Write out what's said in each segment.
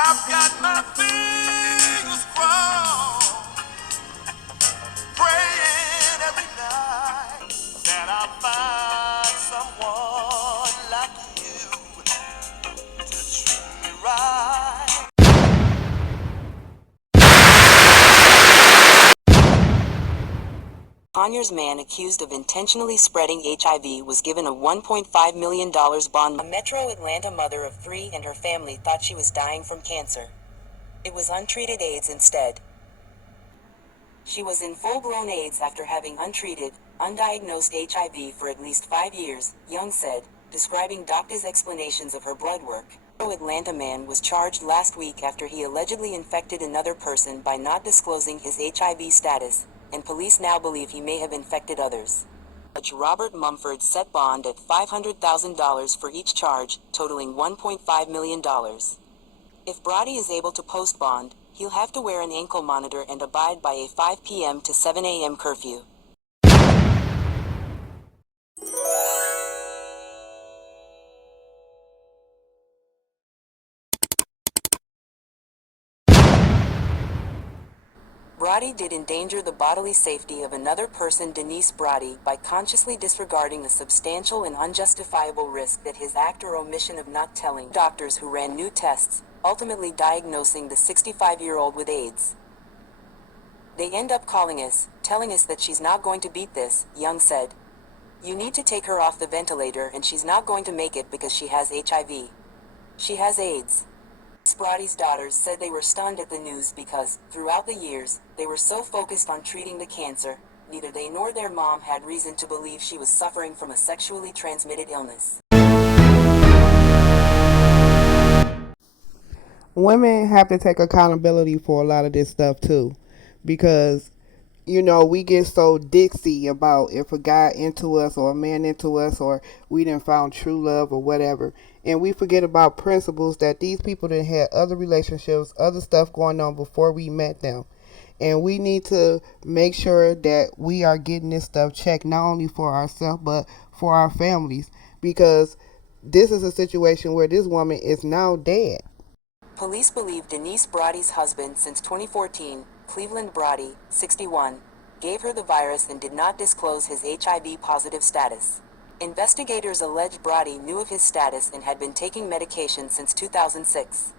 I've got my fingers crossed, praying every night that I'll find someone like you to treat me right. Conyers man accused of intentionally spreading HIV was given a $1.5 million bond. A Metro Atlanta mother of 3 and her family thought she was dying from cancer. It was untreated AIDS instead. She was in full-blown AIDS after having untreated, undiagnosed HIV for at least 5 years, Young said, describing doctors' explanations of her blood work. The Atlanta man was charged last week after he allegedly infected another person by not disclosing his HIV status, and police now believe he may have infected others. Judge Robert Mumford set bond at $500,000 for each charge, totaling $1.5 million. If Brody is able to post bond, he'll have to wear an ankle monitor and abide by a 5 p.m. to 7 a.m. curfew. Brody did endanger the bodily safety of another person, Denise Brody, by consciously disregarding a substantial and unjustifiable risk that his act or omission of not telling doctors who ran new tests, ultimately diagnosing the 65-year-old with AIDS. They end up calling us, telling us that she's not going to beat this, Young said. You need to take her off the ventilator and she's not going to make it because she has HIV. She has AIDS. Brody's daughters said they were stunned at the news because, throughout the years, they were so focused on treating the cancer, neither they nor their mom had reason to believe she was suffering from a sexually transmitted illness. Women have to take accountability for a lot of this stuff too, because we get so ditzy about if a guy into us or a man into us or we didn't found true love or whatever, and we forget about principles that these people didn't have other relationships, other stuff going on before we met them. And we need to make sure that we are getting this stuff checked not only for ourselves but for our families, because this is a situation where this woman is now dead. Police believe Denise Brody's husband since 2014, Cleveland Brody, 61, gave her the virus and did not disclose his HIV-positive status. Investigators allege Brody knew of his status and had been taking medication since 2006.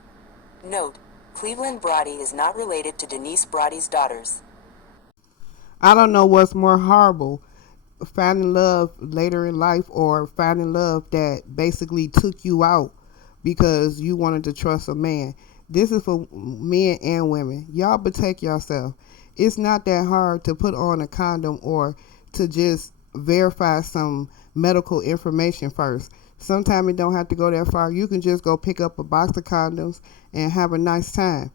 Note, Cleveland Brody is not related to Denise Brody's daughters. I don't know what's more horrible, finding love later in life or finding love that basically took you out because you wanted to trust a man. This is for men and women. Y'all protect yourself. It's not that hard to put on a condom or to just verify some medical information first. Sometimes it don't have to go that far. You can just go pick up a box of condoms and have a nice time.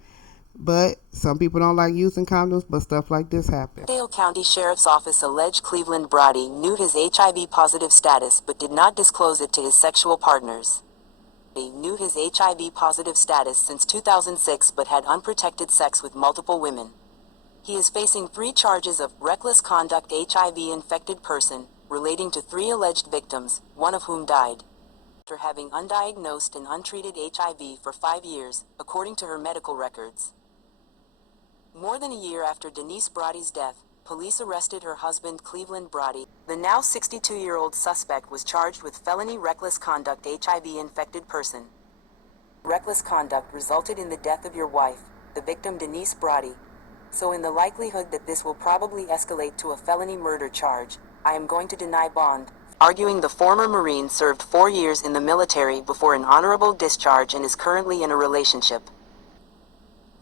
But some people don't like using condoms, but stuff like this happens. Dale County Sheriff's Office alleged Cleveland Brody knew his HIV-positive status but did not disclose it to his sexual partners. He knew his HIV-positive status since 2006 but had unprotected sex with multiple women. He is facing 3 charges of reckless conduct HIV-infected person, relating to 3 alleged victims, one of whom died. After having undiagnosed and untreated HIV for 5 years, according to her medical records. More than a year after Denise Brody's death, police arrested her husband Cleveland Brody. The now 62-year-old suspect was charged with felony reckless conduct HIV-infected person. Reckless conduct resulted in the death of your wife, the victim Denise Brody. So in the likelihood that this will probably escalate to a felony murder charge, I am going to deny bond, arguing the former Marine served 4 years in the military before an honorable discharge and is currently in a relationship.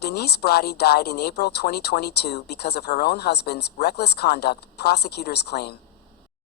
Denise Brody died in April 2022 because of her own husband's reckless conduct, prosecutors claim.